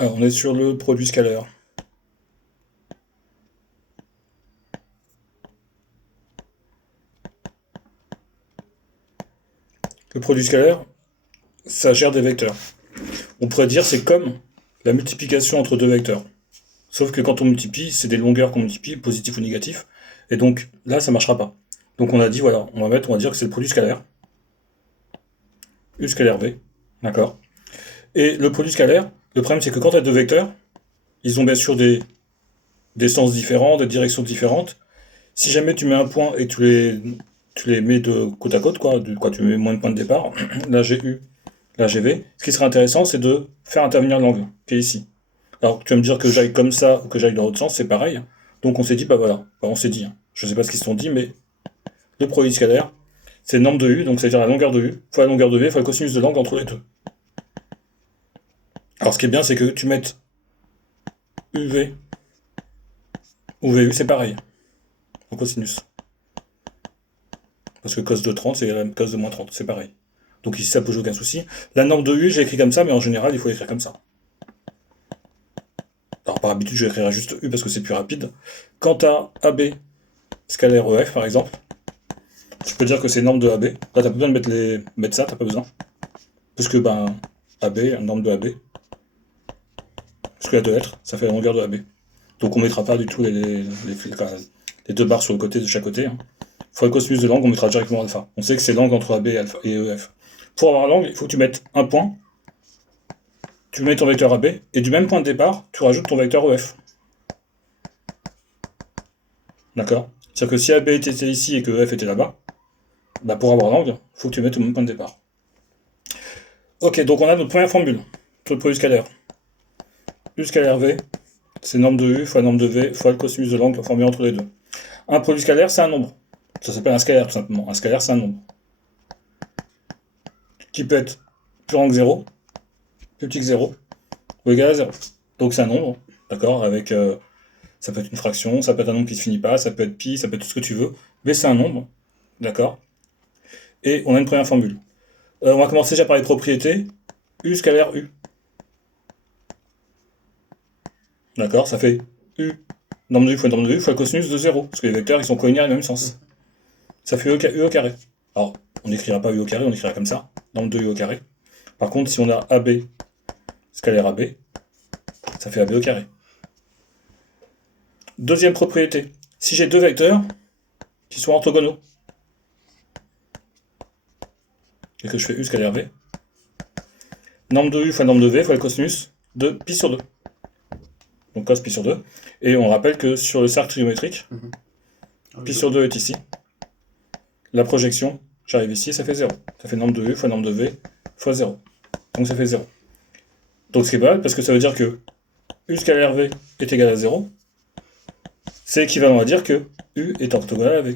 Alors, on est sur le produit scalaire. Le produit scalaire, ça gère des vecteurs. On pourrait dire c'est comme la multiplication entre deux vecteurs. Sauf que quand on multiplie, c'est des longueurs qu'on multiplie, positif ou négatif. Et donc là, ça marchera pas. Donc on a dit, voilà, on va dire que c'est le produit scalaire. U scalaire V. D'accord. Et le produit scalaire, le problème c'est que quand tu as deux vecteurs, ils ont bien sûr des sens différents, des directions différentes. Si jamais tu mets un point et tu les mets de côte à côte, quoi, tu mets moins de points de départ, là j'ai U, là j'ai V, ce qui serait intéressant c'est de faire intervenir l'angle, qui est ici. Alors tu vas me dire que j'aille comme ça ou que j'aille dans l'autre sens, c'est pareil. Donc on s'est dit, bah voilà, on s'est dit, hein. Je sais pas ce qu'ils se sont dit, mais le produit scalaire, c'est norme de U, donc c'est-à-dire la longueur de U, fois la longueur de V, fois le cosinus de l'angle entre les deux. Alors ce qui est bien, c'est que tu mettes UV ou VU, c'est pareil, au cosinus. Parce que cos de 30, c'est la même cos de moins 30, c'est pareil. Donc ici, ça pose aucun souci. La norme de U, j'ai écrit comme ça, mais en général, il faut écrire comme ça. Alors par habitude, je vais écrire juste U parce que c'est plus rapide. Quant à AB scalaire EF, par exemple, je peux dire que c'est norme de AB. Là, t'as pas besoin de mettre ça, t'as pas besoin. Parce que, AB, norme de AB, parce qu'il y a deux lettres, ça fait la longueur de AB. Donc on mettra pas du tout les deux barres sur le côté de chaque côté, hein. Fois le cosinus de l'angle, on mettra directement alpha. On sait que c'est l'angle entre AB et EF. Pour avoir l'angle, il faut que tu mettes un point, tu mets ton vecteur AB, et du même point de départ, tu rajoutes ton vecteur EF. D'accord. C'est-à-dire que si AB était ici et que EF était là-bas, bah pour avoir l'angle, il faut que tu mettes au même point de départ. Ok, donc on a notre première formule sur le produit scalaire. U scalaire V, c'est norme de U fois norme de V fois le cosinus de l'angle formé entre les deux. Un produit scalaire, c'est un nombre. Ça s'appelle un scalaire tout simplement. Un scalaire, c'est un nombre. Qui peut être plus grand que 0, plus petit que 0, ou égal à 0. Donc c'est un nombre, d'accord, avec ça peut être une fraction, ça peut être un nombre qui ne se finit pas, ça peut être pi, ça peut être tout ce que tu veux, mais c'est un nombre, d'accord. Et on a une première formule. On va commencer déjà par les propriétés. U scalaire U. D'accord, ça fait U, norme de U fois le cosinus de 0, parce que les vecteurs ils sont colinéaires dans le même sens. Ça fait U au carré. Alors, on n'écrira pas U au carré, on écrira comme ça, norme de U au carré. Par contre, si on a AB scalaire AB, ça fait AB au carré. Deuxième propriété, si j'ai deux vecteurs qui sont orthogonaux, et que je fais U scalaire V, norme de U fois norme de V fois le cosinus de pi sur 2. Donc cos pi sur 2. Et on rappelle que sur le cercle trigonométrique, pi sur 2 est ici. La projection, j'arrive ici, ça fait 0. Ça fait norme de U fois norme de V fois 0. Donc ça fait 0. Donc ce qui est pas mal, parce que ça veut dire que U scalaire V est égal à 0. C'est équivalent à dire que U est orthogonal à V.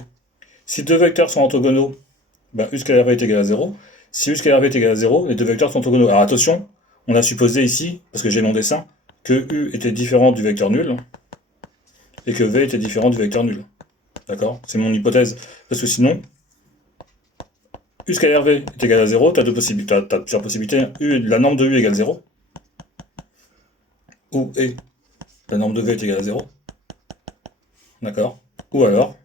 Si deux vecteurs sont orthogonaux, U scalaire V est égal à 0. Si U scalaire V est égal à 0, les deux vecteurs sont orthogonaux. Alors attention, on a supposé ici, parce que j'ai mon dessin, que U était différent du vecteur nul, et que V était différent du vecteur nul. D'accord? C'est mon hypothèse. Parce que sinon, U scalaire V est égal à 0, tu as plusieurs possibilités. La norme de U égale 0. Ou et la norme de V est égale à 0. D'accord? Ou alors,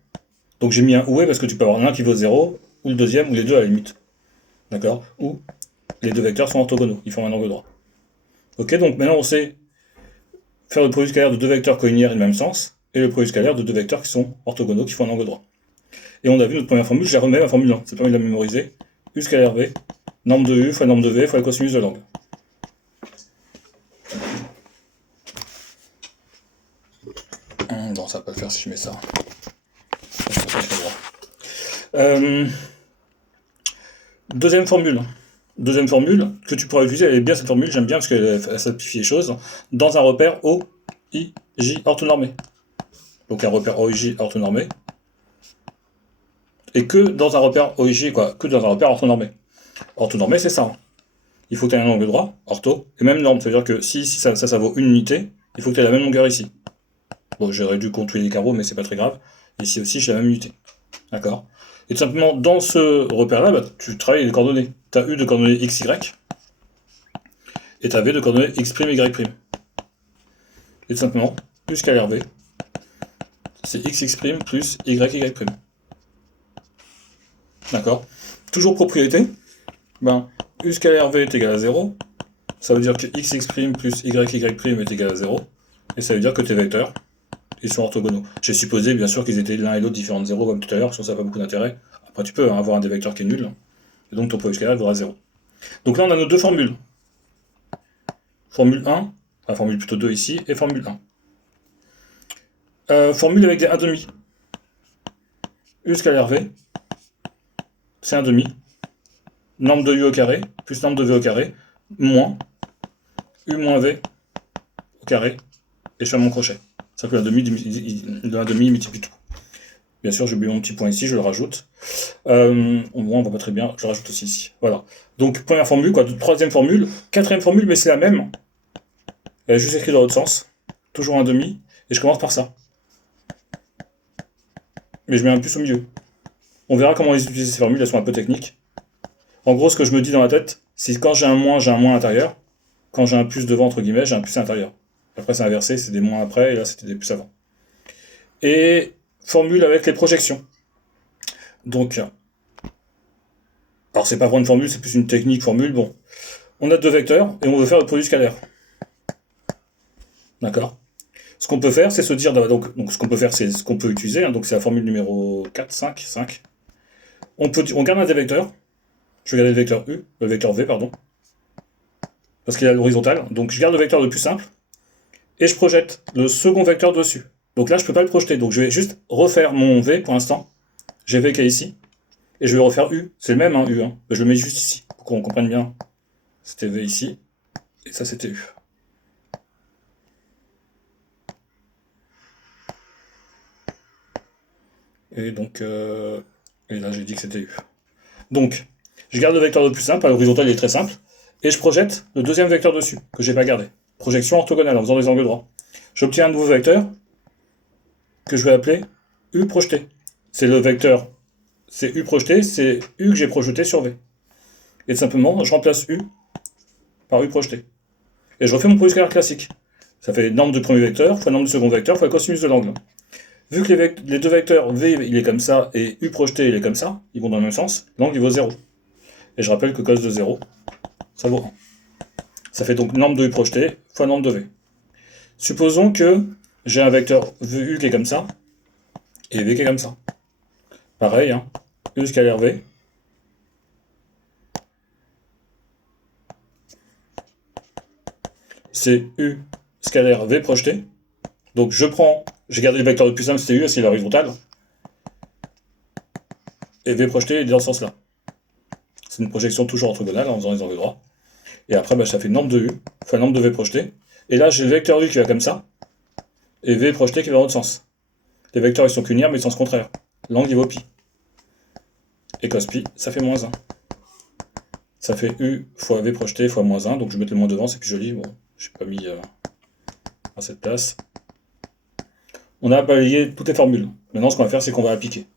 donc j'ai mis un ou et parce que tu peux avoir l'un qui vaut 0, ou le deuxième, ou les deux à la limite. D'accord? Ou les deux vecteurs sont orthogonaux, ils font un angle droit. Ok, donc maintenant on sait faire le produit scalaire de deux vecteurs colinéaires du même sens, et le produit scalaire de deux vecteurs qui sont orthogonaux, qui font un angle droit. Et on a vu notre première formule, je la remets à la formule 1, c'est pas mal de la mémoriser. U scalaire V, norme de U fois norme de V fois le cosinus de l'angle. Non, ça va pas le faire si je mets ça. Deuxième formule. Deuxième formule que tu pourras utiliser, elle est bien cette formule, j'aime bien parce qu'elle simplifie les choses. Dans un repère O, I, J orthonormé. Donc un repère O, I, J orthonormé. Et que dans un repère O, I, J, quoi, que dans un repère orthonormé. Orthonormé, c'est ça. Il faut que tu aies un angle droit, ortho, et même norme. C'est-à-dire que si ça vaut une unité, il faut que tu aies la même longueur ici. Bon, j'aurais dû contrôler les carreaux, mais c'est pas très grave. Ici aussi, j'ai la même unité. D'accord? Et tout simplement, dans ce repère-là, tu travailles les coordonnées. Tu as U de coordonnées x, y, et tu as V de coordonnées x', y'. Et tout simplement, U scalaire V, c'est xx' plus yy'. D'accord? Toujours propriété. Ben, U scalaire V est égal à 0. Ça veut dire que xx' plus yy' est égal à 0. Et ça veut dire que tes vecteurs, ils sont orthogonaux. J'ai supposé, bien sûr, qu'ils étaient l'un et l'autre différents de 0, comme tout à l'heure, sinon ça n'a pas beaucoup d'intérêt. Après, tu peux avoir un des vecteurs qui est nul. Et donc, ton produit scalaire vaudra 0. Donc là, on a nos deux formules. Formule 1, enfin formule plutôt 2 ici, et formule 1. Formule avec des 1,5. U scalaire V, c'est 1,5. Norme de U au carré, plus norme de V au carré, moins U moins V au carré, et je fais mon crochet. Ça fait le 1,5 multiplie tout. Bien sûr, j'ai oublié mon petit point ici, je le rajoute. Au moins, on voit pas très bien, je le rajoute aussi ici. Voilà. Donc, première formule, quoi, troisième formule, quatrième formule, mais c'est la même. Elle est juste écrite dans l'autre sens. Toujours 1,5, et je commence par ça. Mais je mets un plus au milieu. On verra comment ils utilisent ces formules, elles sont un peu techniques. En gros, ce que je me dis dans la tête, c'est que quand j'ai un moins à l'intérieur. Quand j'ai un plus devant, entre guillemets, j'ai un plus à l'intérieur. Après, c'est inversé, c'est des moins après, et là, c'était des plus avant. Et formule avec les projections. Donc, alors c'est pas vraiment une formule, c'est plus une technique formule. Bon, on a deux vecteurs, et on veut faire le produit scalaire. D'accord? Ce qu'on peut faire, c'est se dire, donc ce qu'on peut faire, c'est ce qu'on peut utiliser, hein, donc c'est la formule numéro 4, 5. On garde un des vecteurs. Je vais garder le vecteur U, le vecteur V, pardon. Parce qu'il est à l'horizontale. Donc je garde le vecteur le plus simple. Et je projette le second vecteur dessus. Donc là, je ne peux pas le projeter. Donc je vais juste refaire mon V pour l'instant. J'ai V qui est ici. Et je vais refaire U. C'est le même, hein, U. Hein. Je le mets juste ici, pour qu'on comprenne bien. C'était V ici. Et ça, c'était U. Et donc, et là, j'ai dit que c'était U. Donc, je garde le vecteur le plus simple. À l'horizontale, il est très simple. Et je projette le deuxième vecteur dessus, que j'ai pas gardé. Projection orthogonale en faisant des angles droits. J'obtiens un nouveau vecteur que je vais appeler U projeté. C'est le vecteur, c'est U projeté, c'est U que j'ai projeté sur V. Et tout simplement, je remplace U par U projeté. Et je refais mon produit scalaire classique. Ça fait norme de premier vecteur fois norme de second vecteur fois cosinus de l'angle. Vu que les deux vecteurs V il est comme ça et U projeté il est comme ça, ils vont dans le même sens, l'angle il vaut 0. Et je rappelle que cos de 0, ça vaut 1. Ça fait donc norme de U projeté fois norme de V. Supposons que j'ai un vecteur U qui est comme ça, et V qui est comme ça. Pareil, hein, U scalaire V. C'est U scalaire V projeté. Donc j'ai gardé le vecteur le plus simple, c'était U, c'est l'horizontale. Et V projeté il est dans ce sens-là. C'est une projection toujours orthogonale en faisant les angles droits. Et après, ça fait norme de U fois norme de V projeté. Et là, j'ai le vecteur U qui va comme ça, et V projeté qui va dans l'autre sens. Les vecteurs ils sont cuniaires, mais ils sont sens contraire. L'angle il vaut pi. Et cos pi, ça fait moins 1. Ça fait U fois V projeté fois moins 1, donc je vais mettre le moins devant, c'est plus joli. Bon, je n'ai pas mis à cette place. On a balayé toutes les formules. Maintenant, ce qu'on va faire, c'est qu'on va appliquer.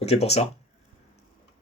Ok pour ça?